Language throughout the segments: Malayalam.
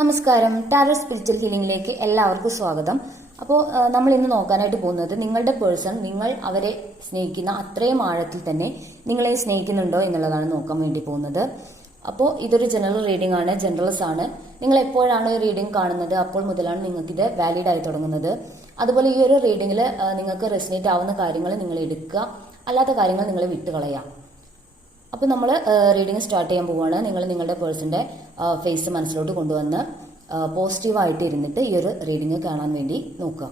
നമസ്കാരം. ടാരോ സ്പിരിച്വൽ ഹീലിംഗിലേക്ക് എല്ലാവർക്കും സ്വാഗതം. അപ്പോൾ നമ്മൾ ഇന്ന് നോക്കാനായിട്ട് പോകുന്നത് നിങ്ങളുടെ പേഴ്സൺ നിങ്ങൾ അവരെ സ്നേഹിക്കുന്ന അത്രയും ആഴത്തിൽ തന്നെ നിങ്ങളെ സ്നേഹിക്കുന്നുണ്ടോ എന്നുള്ളതാണ് നോക്കാൻ വേണ്ടി പോകുന്നത്. അപ്പോൾ ഇതൊരു ജനറൽ റീഡിംഗ് ആണ്, ജനറൽസ് ആണ്. നിങ്ങൾ എപ്പോഴാണ് റീഡിംഗ് കാണുന്നത് അപ്പോൾ മുതലാണ് നിങ്ങൾക്ക് ഇത് വാലിഡ് ആയി തുടങ്ങുന്നത്. അതുപോലെ ഈ ഒരു റീഡിംഗിൽ നിങ്ങൾക്ക് റെസിനേറ്റ് ആവുന്ന കാര്യങ്ങൾ നിങ്ങൾ എടുക്കുക, അല്ലാത്ത കാര്യങ്ങൾ നിങ്ങൾ വിട്ടുകളയാം. അപ്പോൾ നമ്മൾ റീഡിംഗ് സ്റ്റാർട്ട് ചെയ്യാൻ പോവുകയാണ്. നിങ്ങൾ നിങ്ങളുടെ പേഴ്സന്റെ ഫേസ് മനസ്സിലോട്ട് കൊണ്ടുവന്ന് പോസിറ്റീവായിട്ട് ഇരുന്നിട്ട് ഈ ഒരു റീഡിംഗ് കാണാൻ വേണ്ടി നോക്കുക.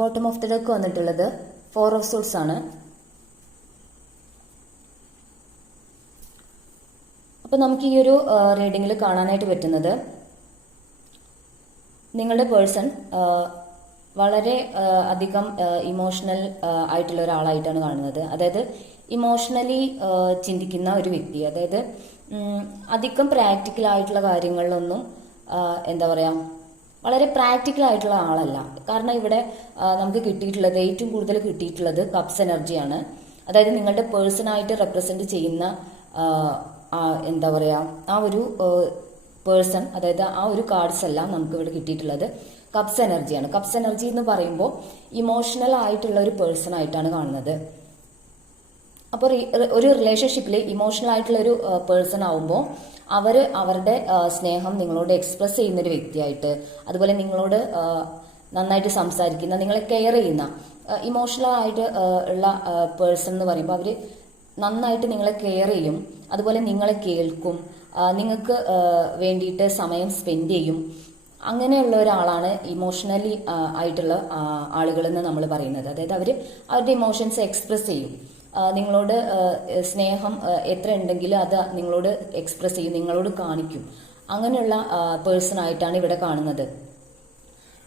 ബോട്ടം ഓഫ് ദി ഡെക്ക് വന്നിട്ടുള്ളത് 4 ഓഫ് സോൾസ് ആണ്. അപ്പൊ നമുക്ക് ഈ ഒരു റീഡിംഗിൽ കാണാനായിട്ട് പറ്റുന്നത് നിങ്ങളുടെ പേഴ്സൺ വളരെ അധികം ഇമോഷണൽ ആയിട്ടുള്ള ഒരാളായിട്ടാണ് കാണുന്നത്. അതായത് ഇമോഷണലി ചിന്തിക്കുന്ന ഒരു വ്യക്തി. അതായത് അധികം പ്രാക്ടിക്കൽ ആയിട്ടുള്ള കാര്യങ്ങളിലൊന്നും എന്താ പറയാ, വളരെ പ്രാക്ടിക്കൽ ആയിട്ടുള്ള ആളല്ല. കാരണം ഇവിടെ നമുക്ക് കിട്ടിയിട്ടുള്ളത്, ഏറ്റവും കൂടുതൽ കിട്ടിയിട്ടുള്ളത് കപ്സ് എനർജിയാണ്. അതായത് നിങ്ങളുടെ പേഴ്സണായിട്ട് റെപ്രസെന്റ് ചെയ്യുന്ന എന്താ പറയാ, ആ ഒരു പേഴ്സൺ, അതായത് ആ ഒരു കാർഡ്സ് എല്ലാം നമുക്ക് ഇവിടെ കിട്ടിയിട്ടുള്ളത് കപ്സ് എനർജിയാണ്. കപ്സ് എനർജി എന്ന് പറയുമ്പോൾ ഇമോഷണൽ ആയിട്ടുള്ള ഒരു പേഴ്സൺ ആയിട്ടാണ് കാണുന്നത്. അപ്പോൾ ഒരു റിലേഷൻഷിപ്പിൽ ഇമോഷണൽ ആയിട്ടുള്ള ഒരു പേഴ്സൺ ആവുമ്പോൾ അവരുടെ സ്നേഹം നിങ്ങളോട് എക്സ്പ്രസ് ചെയ്യുന്ന ഒരു വ്യക്തിയായിട്ട്, അതുപോലെ നിങ്ങളോട് നന്നായിട്ട് സംസാരിക്കുന്ന, നിങ്ങളെ കെയർ ചെയ്യുന്ന, ഇമോഷണൽ ആയിട്ട് ഉള്ള പേഴ്സൺ എന്ന് പറയുമ്പോൾ അവര് നന്നായിട്ട് നിങ്ങളെ കെയർ ചെയ്യും, അതുപോലെ നിങ്ങളെ കേൾക്കും, നിങ്ങൾക്ക് വേണ്ടിയിട്ട് സമയം സ്പെൻഡ് ചെയ്യും. അങ്ങനെയുള്ള ഒരാളാണ് ഇമോഷണലി ആയിട്ടുള്ള ആളുകൾ എന്ന് നമ്മൾ പറയുന്നത്. അതായത് അവരുടെ ഇമോഷൻസ് എക്സ്പ്രസ് ചെയ്യും. നിങ്ങളോട് സ്നേഹം എത്ര ഉണ്ടെങ്കിലും അത് നിങ്ങളോട് എക്സ്പ്രസ് ചെയ്യും, നിങ്ങളോട് കാണിക്കും. അങ്ങനെയുള്ള പേഴ്സൺ ആയിട്ടാണ് ഇവിടെ കാണുന്നത്.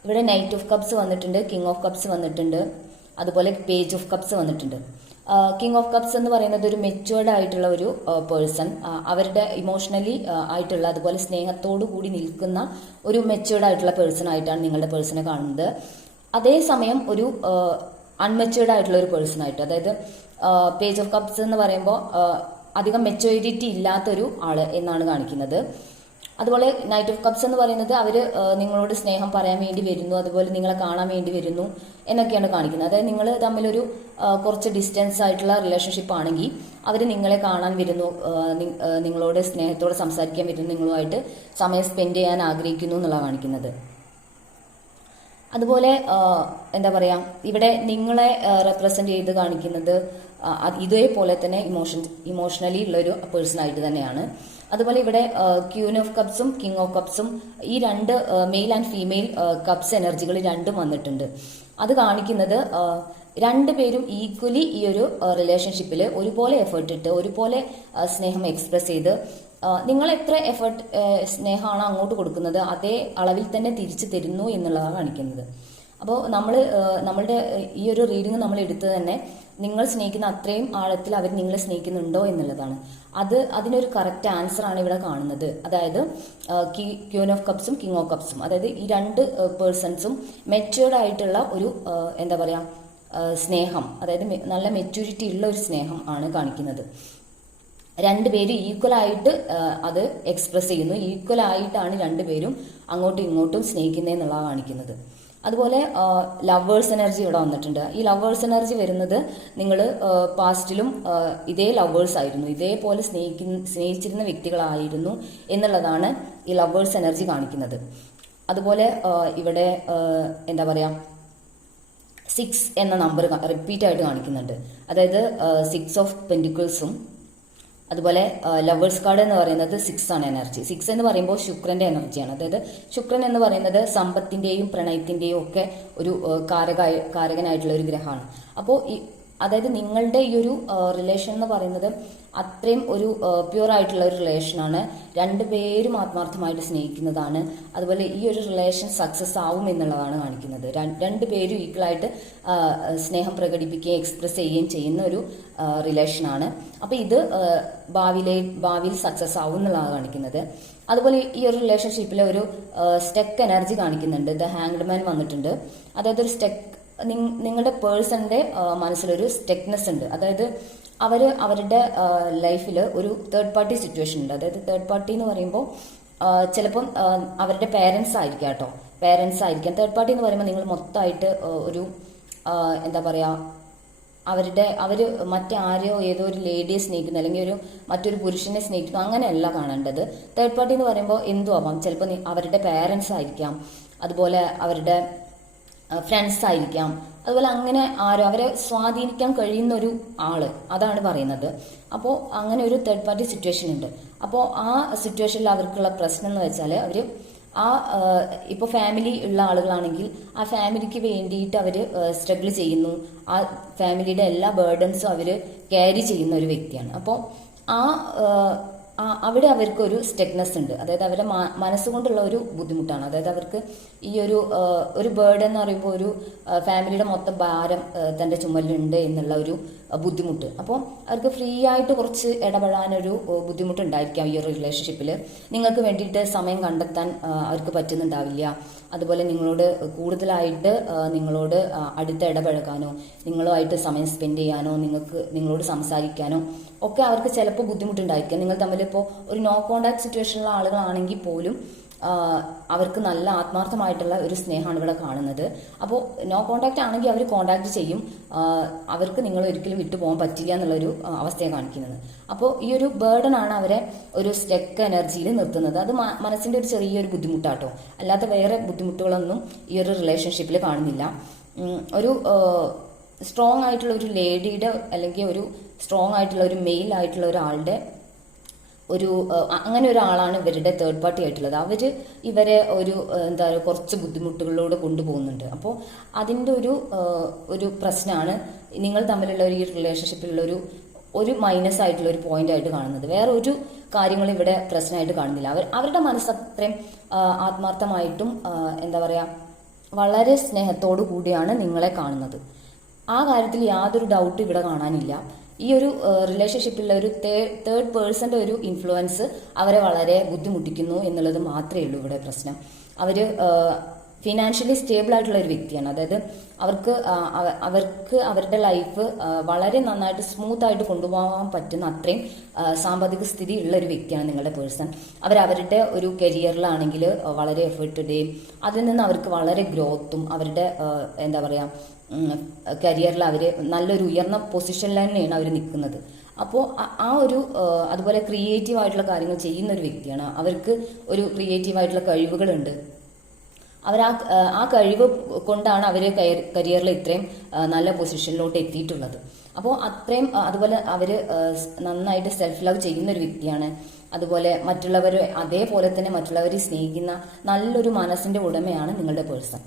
ഇവിടെ നൈറ്റ് ഓഫ് കപ്സ് വന്നിട്ടുണ്ട്, കിങ് ഓഫ് കപ്സ് വന്നിട്ടുണ്ട്, അതുപോലെ പേജ് ഓഫ് കപ്സ് വന്നിട്ടുണ്ട്. കിങ് ഓഫ് കപ്സ് എന്ന് പറയുന്നത് ഒരു മെച്യൂർഡ് ആയിട്ടുള്ള ഒരു പേഴ്സൺ, അവരുടെ ഇമോഷണലി ആയിട്ടുള്ള, അതുപോലെ സ്നേഹത്തോടു കൂടി നിൽക്കുന്ന ഒരു മെച്യൂർഡ് ആയിട്ടുള്ള പേഴ്സൺ ആയിട്ടാണ് നിങ്ങളുടെ പേഴ്സണെ കാണുന്നത്. അതേസമയം ഒരു അൺമെച്യൂർഡ് ആയിട്ടുള്ള ഒരു പേഴ്സൺ ആയിട്ട്, അതായത് പേജ് ഓഫ് കപ്സ് എന്ന് പറയുമ്പോൾ അധികം മെച്യൂരിറ്റി ഇല്ലാത്തൊരു ആള് എന്നാണ് കാണിക്കുന്നത്. അതുപോലെ നൈറ്റ് ഓഫ് കപ്സ് എന്ന് പറയുന്നത് അവര് നിങ്ങളോട് സ്നേഹം പറയാൻ വേണ്ടി വരുന്നു, അതുപോലെ നിങ്ങളെ കാണാൻ വേണ്ടി വരുന്നു എന്നൊക്കെയാണ് കാണിക്കുന്നത്. അതായത് നിങ്ങൾ തമ്മിലൊരു കുറച്ച് ഡിസ്റ്റൻസ് ആയിട്ടുള്ള റിലേഷൻഷിപ്പ് ആണെങ്കിൽ അവര് നിങ്ങളെ കാണാൻ വരുന്നു, നിങ്ങളോട് സ്നേഹത്തോടെ സംസാരിക്കാൻ വരുന്നു, നിങ്ങളുമായിട്ട് സമയം സ്പെൻഡ് ചെയ്യാൻ ആഗ്രഹിക്കുന്നു എന്നുള്ളതാണ് കാണിക്കുന്നത്. അതുപോലെ എന്താ പറയാ, ഇവിടെ നിങ്ങളെ റെപ്രസെന്റ് ചെയ്ത് കാണിക്കുന്നത് ഇതേപോലെ തന്നെ ഇമോഷണലി ഉള്ള ഒരു പേഴ്സൺ ആയിട്ട് തന്നെയാണ്. അതുപോലെ ഇവിടെ ക്യൂൻ ഓഫ് കപ്സും കിങ് ഓഫ് കപ്സും ഈ രണ്ട് മെയിൽ ആൻഡ് ഫീമെയിൽ കപ്സ് എനർജികൾ രണ്ടും വന്നിട്ടുണ്ട്. അത് കാണിക്കുന്നത് രണ്ടുപേരും ഈക്വലി ഈ ഒരു റിലേഷൻഷിപ്പിൽ ഒരുപോലെ എഫേർട്ട് ഇട്ട്, ഒരുപോലെ സ്നേഹം എക്സ്പ്രസ് ചെയ്ത്, നിങ്ങൾ എത്ര എഫേർട്ട് സ്നേഹമാണ് അങ്ങോട്ട് കൊടുക്കുന്നത് അതേ അളവിൽ തന്നെ തിരിച്ചു തരുന്നു എന്നുള്ളതാണ് കാണിക്കുന്നത്. അപ്പോൾ നമ്മളുടെ ഈ ഒരു റീഡിംഗ് നമ്മൾ എടുത്തത് തന്നെ നിങ്ങൾ സ്നേഹിക്കുന്ന അത്രയും ആഴത്തിൽ അവർ നിങ്ങളെ സ്നേഹിക്കുന്നുണ്ടോ എന്നുള്ളതാണ്. അതിനൊരു കറക്റ്റ് ആൻസർ ആണ് ഇവിടെ കാണുന്നത്. അതായത് ക്യൂൻ ഓഫ് കപ്സും കിങ് ഓഫ് കപ്സും, അതായത് ഈ രണ്ട് പേഴ്സൺസും മെച്യൂർഡ് ആയിട്ടുള്ള ഒരു എന്താ പറയാ സ്നേഹം, അതായത് നല്ല മെച്യൂരിറ്റി ഉള്ള ഒരു സ്നേഹം ആണ് കാണിക്കുന്നത്. രണ്ടുപേരും ഈക്വൽ ആയിട്ട് അത് എക്സ്പ്രസ് ചെയ്യുന്നു, ഈക്വൽ ആയിട്ടാണ് രണ്ടുപേരും അങ്ങോട്ടും ഇങ്ങോട്ടും സ്നേഹിക്കുന്നത് എന്നുള്ളതാണ് കാണിക്കുന്നത്. അതുപോലെ ലവേഴ്സ് എനർജി ഇവിടെ വന്നിട്ടുണ്ട്. ഈ ലവേഴ്സ് എനർജി വരുന്നത് നിങ്ങൾ പാസ്റ്റിലും ഇതേ ലവേഴ്സ് ആയിരുന്നു, ഇതേപോലെ സ്നേഹിച്ചിരുന്ന വ്യക്തികളായിരുന്നു എന്നുള്ളതാണ് ഈ ലവേഴ്സ് എനർജി കാണിക്കുന്നത്. അതുപോലെ ഇവിടെ എന്താ പറയാ 6 എന്ന നമ്പർ റിപ്പീറ്റ് ആയിട്ട് കാണിക്കുന്നുണ്ട്. അതായത് 6 ഓഫ് പെന്റിക്കിൾസും അതുപോലെ ലവേഴ്സ് കാർഡ് എന്ന് പറയുന്നത് 6 ആണ് എനർജി. 6 എന്ന് പറയുമ്പോൾ ശുക്രന്റെ എനർജിയാണ്. അതായത് ശുക്രൻ എന്ന് പറയുന്നത് സമ്പത്തിന്റെയും പ്രണയത്തിന്റെയും ഒക്കെ ഒരു കാരകനായിട്ടുള്ള ഒരു ഗ്രഹമാണ്. അപ്പോൾ അതായത് നിങ്ങളുടെ ഈ ഒരു റിലേഷൻ എന്ന് പറയുന്നത് അത്രയും ഒരു പ്യൂർ ആയിട്ടുള്ള ഒരു റിലേഷനാണ്. രണ്ടുപേരും ആത്മാർത്ഥമായിട്ട് സ്നേഹിക്കുന്നതാണ്. അതുപോലെ ഈ ഒരു റിലേഷൻ സക്സസ് ആവും എന്നുള്ളതാണ് കാണിക്കുന്നത്. രണ്ടുപേരും ഈക്വലായിട്ട് സ്നേഹം പ്രകടിപ്പിക്കുകയും എക്സ്പ്രസ് ചെയ്യുകയും ചെയ്യുന്ന ഒരു റിലേഷനാണ്. അപ്പൊ ഇത് ഭാവിയിൽ സക്സസ് ആവും എന്നുള്ളതാണ് കാണിക്കുന്നത്. അതുപോലെ ഈ ഒരു റിലേഷൻഷിപ്പിൽ ഒരു സ്റ്റെക്ക് എനർജി കാണിക്കുന്നുണ്ട്. ദ ഹാങ്ഡ് മാൻ വന്നിട്ടുണ്ട്. അതായത് ഒരു നിങ്ങളുടെ പേഴ്സണിന്റെ മനസ്സിലൊരു സ്റ്റെക്നെസ് ഉണ്ട്. അതായത് അവരുടെ ലൈഫിൽ ഒരു തേർഡ് പാർട്ടി സിറ്റുവേഷൻ ഉണ്ട്. അതായത് തേർഡ് പാർട്ടി എന്ന് പറയുമ്പോൾ ചിലപ്പം അവരുടെ പേരൻസ് ആയിരിക്കാം കേട്ടോ, പേരൻസ് ആയിരിക്കാം. തേർഡ് പാർട്ടി എന്ന് പറയുമ്പോൾ നിങ്ങൾ മൊത്തമായിട്ട് ഒരു എന്താ പറയാ അവര് മറ്റാരെയോ ഏതോ ഒരു ലേഡിയെ സ്നേഹിക്കുന്നു, അല്ലെങ്കിൽ മറ്റൊരു പുരുഷനെ സ്നേഹിക്കുന്നു, അങ്ങനെയല്ല കാണേണ്ടത്. തേർഡ് പാർട്ടി എന്ന് പറയുമ്പോൾ എന്തു ആവാം. ചിലപ്പോൾ അവരുടെ പേരൻസ് ആയിരിക്കാം, അതുപോലെ അവരുടെ ഫ്രണ്ട്സ് ആയിരിക്കാം, അതുപോലെ അങ്ങനെ അവരെ സ്വാധീനിക്കാൻ കഴിയുന്ന ഒരു ആള്, അതാണ് പറയുന്നത്. അപ്പോൾ അങ്ങനെ ഒരു തേർഡ് പാർട്ടി സിറ്റുവേഷൻ ഉണ്ട്. അപ്പോൾ ആ സിറ്റുവേഷനിൽ അവർക്കുള്ള പ്രശ്നം എന്ന് വെച്ചാൽ അവര് ഇപ്പോൾ ഫാമിലി ഉള്ള ആളുകളാണെങ്കിൽ ആ ഫാമിലിക്ക് വേണ്ടിയിട്ട് അവർ സ്ട്രഗിൾ ചെയ്യുന്നു. ആ ഫാമിലിയുടെ എല്ലാ ബേർഡൻസും അവർ ക്യാരി ചെയ്യുന്ന ഒരു വ്യക്തിയാണ്. അപ്പോൾ അവിടെ അവർക്കൊരു സ്റ്റെക്നെസ് ഉണ്ട്. അതായത് അവരുടെ മനസ്സുകൊണ്ടുള്ള ഒരു ബുദ്ധിമുട്ടാണ്. അതായത് അവർക്ക് ഈ ഒരു ബേർഡൻ എന്ന് പറയുമ്പോൾ ഒരു ഫാമിലിയുടെ മൊത്തം ഭാരം തന്റെ ചുമലിലുണ്ട് എന്നുള്ള ഒരു ബുദ്ധിമുട്ട്. അപ്പോൾ അവർക്ക് ഫ്രീ ആയിട്ട് കുറച്ച് ഇടപെടാനൊരു ബുദ്ധിമുട്ടുണ്ടായിരിക്കാം ഈ ഒരു റിലേഷൻഷിപ്പിൽ. നിങ്ങൾക്ക് വേണ്ടിയിട്ട് സമയം കണ്ടെത്താൻ അവർക്ക് പറ്റുന്നുണ്ടാവില്ല. അതുപോലെ നിങ്ങളോട് കൂടുതലായിട്ട് നിങ്ങളോട് അടുത്ത് ഇടപഴകാനോ നിങ്ങളുമായിട്ട് സമയം സ്പെൻഡ് ചെയ്യാനോ നിങ്ങളോട് സംസാരിക്കാനോ ഒക്കെ അവർക്ക് ചിലപ്പോൾ ബുദ്ധിമുട്ടുണ്ടായിരിക്കാം. നിങ്ങൾ തമ്മിൽ ഇപ്പോൾ ഒരു നോ കോണ്ടാക്ട് സിറ്റുവേഷനുള്ള ആളുകളാണെങ്കിൽ പോലും അവർക്ക് നല്ല ആത്മാർത്ഥമായിട്ടുള്ള ഒരു സ്നേഹമാണ് ഇവിടെ കാണുന്നത്. അപ്പോൾ നോ കോണ്ടാക്ട് ആണെങ്കിൽ അവർ കോണ്ടാക്ട് ചെയ്യും. അവർക്ക് നിങ്ങൾ ഒരിക്കലും വിട്ടുപോകാൻ പറ്റില്ല എന്നുള്ളൊരു അവസ്ഥയെ കാണിക്കുന്നത്. അപ്പോൾ ഈ ഒരു ബേർഡൻ ആണ് അവരെ ഒരു സ്റ്റെക്ക് എനർജിയിൽ നിർത്തുന്നത്. അത് മനസ്സിന്റെ ഒരു ചെറിയൊരു ബുദ്ധിമുട്ടാട്ടോ, അല്ലാത്ത വേറെ ബുദ്ധിമുട്ടുകളൊന്നും ഈ ഒരു റിലേഷൻഷിപ്പിൽ കാണുന്നില്ല. ഒരു സ്ട്രോങ് ആയിട്ടുള്ള ഒരു ലേഡിയുടെ അല്ലെങ്കിൽ ഒരു സ്ട്രോങ് ആയിട്ടുള്ള ഒരു മെയിൽ ആയിട്ടുള്ള ഒരാളുടെ അങ്ങനെ ഒരാളാണ് ഇവരുടെ തേർഡ് പാർട്ടി ആയിട്ടുള്ളത്. ഇവരെ എന്താ പറയുക കുറച്ച് ബുദ്ധിമുട്ടുകളിലൂടെ കൊണ്ടുപോകുന്നുണ്ട്. അപ്പോൾ അതിന്റെ ഒരു പ്രശ്നമാണ് നിങ്ങൾ തമ്മിലുള്ള ഈ റിലേഷൻഷിപ്പിലുള്ള ഒരു മൈനസ് ആയിട്ടുള്ള ഒരു പോയിന്റ് ആയിട്ട് കാണുന്നത്. വേറെ ഒരു കാര്യങ്ങളും ഇവിടെ പ്രശ്നമായിട്ട് കാണുന്നില്ല. അവരുടെ മനസ്സ് അത്രയും ആത്മാർത്ഥമായിട്ടും എന്താ പറയാ വളരെ സ്നേഹത്തോടു കൂടിയാണ് നിങ്ങളെ കാണുന്നത്. ആ കാര്യത്തിൽ യാതൊരു ഡൗട്ടും ഇവിടെ കാണാനില്ല. ഈ ഒരു റിലേഷൻഷിപ്പിലുള്ള ഒരു തേർഡ് പേഴ്സന്റെ ഒരു ഇൻഫ്ലുവൻസ് അവരെ വളരെ ബുദ്ധിമുട്ടിക്കുന്നു എന്നുള്ളത് മാത്രമേ ഉള്ളൂ ഇവിടെ പ്രശ്നം. അവര് ഫിനാൻഷ്യലി സ്റ്റേബിൾ ആയിട്ടുള്ള ഒരു വ്യക്തിയാണ്. അതായത് അവർക്ക് അവരുടെ ലൈഫ് വളരെ നന്നായിട്ട് സ്മൂത്ത് ആയിട്ട് കൊണ്ടുപോകാൻ പറ്റുന്ന അത്രയും സാമ്പത്തിക സ്ഥിതി ഉള്ള ഒരു വ്യക്തിയാണ് നിങ്ങളുടെ പേഴ്സൺ. അവരുടെ ഒരു കരിയറിലാണെങ്കിൽ വളരെ എഫേർട്ട് ഇടുകയും അതിൽ നിന്ന് അവർക്ക് വളരെ ഗ്രോത്തും അവരുടെ എന്താ പറയാ കരിയറിൽ അവര് നല്ലൊരു ഉയർന്ന പൊസിഷനിൽ തന്നെയാണ് അവർ നിൽക്കുന്നത്. അപ്പോൾ അതുപോലെ ക്രിയേറ്റീവ് ആയിട്ടുള്ള കാര്യങ്ങൾ ചെയ്യുന്ന ഒരു വ്യക്തിയാണ്. അവർക്ക് ഒരു ക്രിയേറ്റീവ് ആയിട്ടുള്ള കഴിവുകളുണ്ട്. ആ കഴിവ് കൊണ്ടാണ് അവര് കരിയറിൽ ഇത്രയും നല്ല പൊസിഷനിലോട്ട് എത്തിയിട്ടുള്ളത്. അപ്പോൾ അത്രയും അതുപോലെ അവര് നന്നായിട്ട് സെൽഫ് ലവ് ചെയ്യുന്ന ഒരു വ്യക്തിയാണ്. അതുപോലെ അതേപോലെ തന്നെ മറ്റുള്ളവരെ സ്നേഹിക്കുന്ന നല്ലൊരു മനസ്സിന്റെ ഉടമയാണ് നിങ്ങളുടെ പേഴ്സൺ.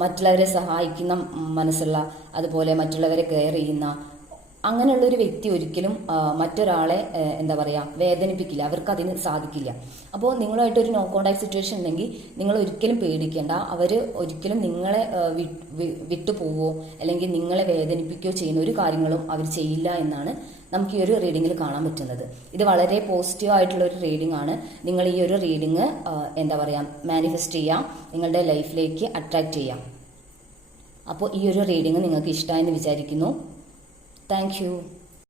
മറ്റുള്ളവരെ സഹായിക്കുന്ന മനസ്സുള്ള, അതുപോലെ മറ്റുള്ളവരെ കെയർ ചെയ്യുന്ന അങ്ങനെയുള്ള ഒരു വ്യക്തി ഒരിക്കലും മറ്റൊരാളെ എന്താ പറയാ വേദനിപ്പിക്കില്ല. അവർക്ക് അതിന് സാധിക്കില്ല. അപ്പോൾ നിങ്ങളുമായിട്ട് ഒരു നോ കോണ്ടാക്ട് സിറ്റുവേഷൻ ഉണ്ടെങ്കിൽ നിങ്ങൾ ഒരിക്കലും പേടിക്കേണ്ട. അവര് ഒരിക്കലും നിങ്ങളെ വിട്ടുപോവോ അല്ലെങ്കിൽ നിങ്ങളെ വേദനിപ്പിക്കുകയോ ചെയ്യുന്ന ഒരു കാര്യങ്ങളും അവർ ചെയ്യില്ല എന്നാണ് നമുക്ക് ഈ ഒരു റീഡിങ്ങിൽ കാണാൻ പറ്റുന്നത്. ഇത് വളരെ പോസിറ്റീവ് ആയിട്ടുള്ള ഒരു റീഡിംഗ് ആണ്. നിങ്ങൾ ഈ ഒരു റീഡിങ് എന്താ പറയാ മാനിഫെസ്റ്റ് ചെയ്യാം, നിങ്ങളുടെ ലൈഫിലേക്ക് അട്രാക്ട് ചെയ്യാം. അപ്പോൾ ഈ ഒരു റീഡിങ് നിങ്ങൾക്ക് ഇഷ്ടമായെന്ന് വിചാരിക്കുന്നു. Thank you.